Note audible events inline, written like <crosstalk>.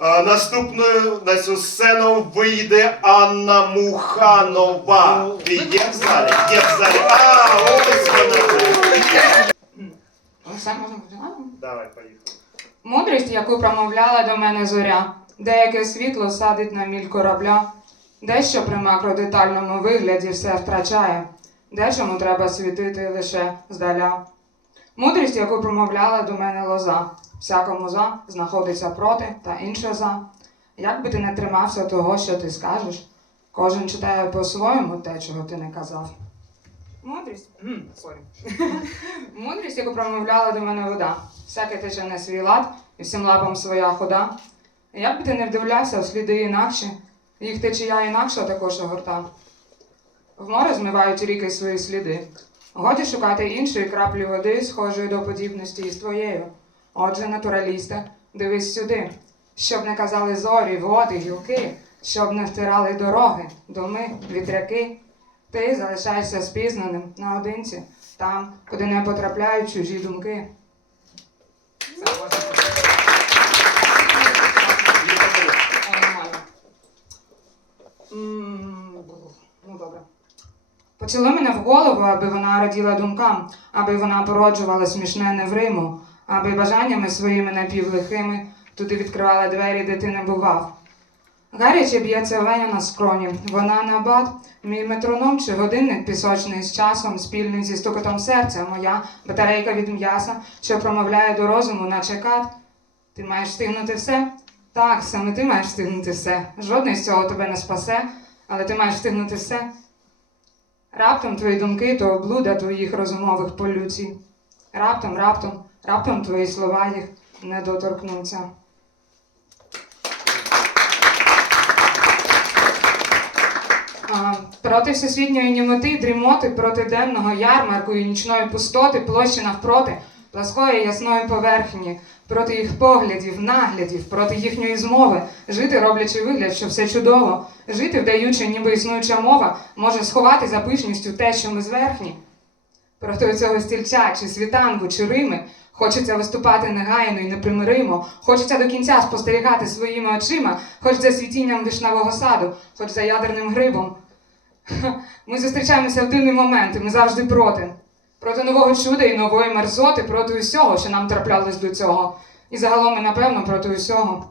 Наступною на цю сцену вийде Анна Муханова. Ти є в залі? Є в залі. А, ось вона. Давай, поїхали. Мудрість, яку промовляла до мене зоря, деяке світло садить на міль корабля, дещо при макродетальному вигляді все втрачає, дечому треба світити лише здаля. Мудрість, яку промовляла до мене лоза, всякому за знаходиться проти та інше за. Як би ти не тримався того, що ти скажеш, кожен читає по-своєму те, чого ти не казав. Мудрість. <laughs> Мудрість, яку промовляла до мене вода. Всяке тече на свій лад, і всім лапам своя хода. Як би ти не вдивлявся в сліди інакші, їх течія інакша також огорта. В море змивають ріки свої сліди. Годі шукати іншої краплі води, схожої до подібності із твоєю. Отже, натуралісте, дивись сюди, щоб не казали зорі, води, гілки, щоб не втирали дороги, доми, вітряки. Ти залишаєшся спізнаним наодинці, там, куди не потрапляють чужі думки. Ну, добре. Поцілуй мене в голову, аби вона раділа думкам, аби вона породжувала смішне невриму, аби бажаннями своїми напівлихими туди відкривала двері, де ти не бував. Гаряче б'ється Веня на скроні. Вона на бат, мій метроном чи годинник пісочний з часом, спільний зі стукотом серця, моя батарейка від м'яса, що промовляє до розуму, наче кат. Ти маєш встигнути все? Так, саме ти маєш встигнути все. Жодний з цього тебе не спасе, але ти маєш встигнути все. Раптом твої думки то облуда твоїх розумових полюцій. Раптом, раптом, раптом твої слова їх не доторкнуться. Проти всесвітньої німоти, дрімоти, проти денного ярмарку і нічної пустоти, площі навпроти, пласкої ясної поверхні, проти їх поглядів, наглядів, проти їхньої змови, жити, роблячи вигляд, що все чудово, жити, вдаючи, ніби існуюча мова, може сховати за пишністю те, що ми зверхні. Проти цього стільця, чи світанку, чи Рими, хочеться виступати негайно і непримиримо, хочеться до кінця спостерігати своїми очима, хоч за світінням вишневого саду, хоч за ядерним грибом. Ми зустрічаємося в дивні моменти, ми завжди проти. Проти нового чуда і нової мерзоти, проти усього, що нам траплялось до цього. І загалом ми, напевно, проти усього.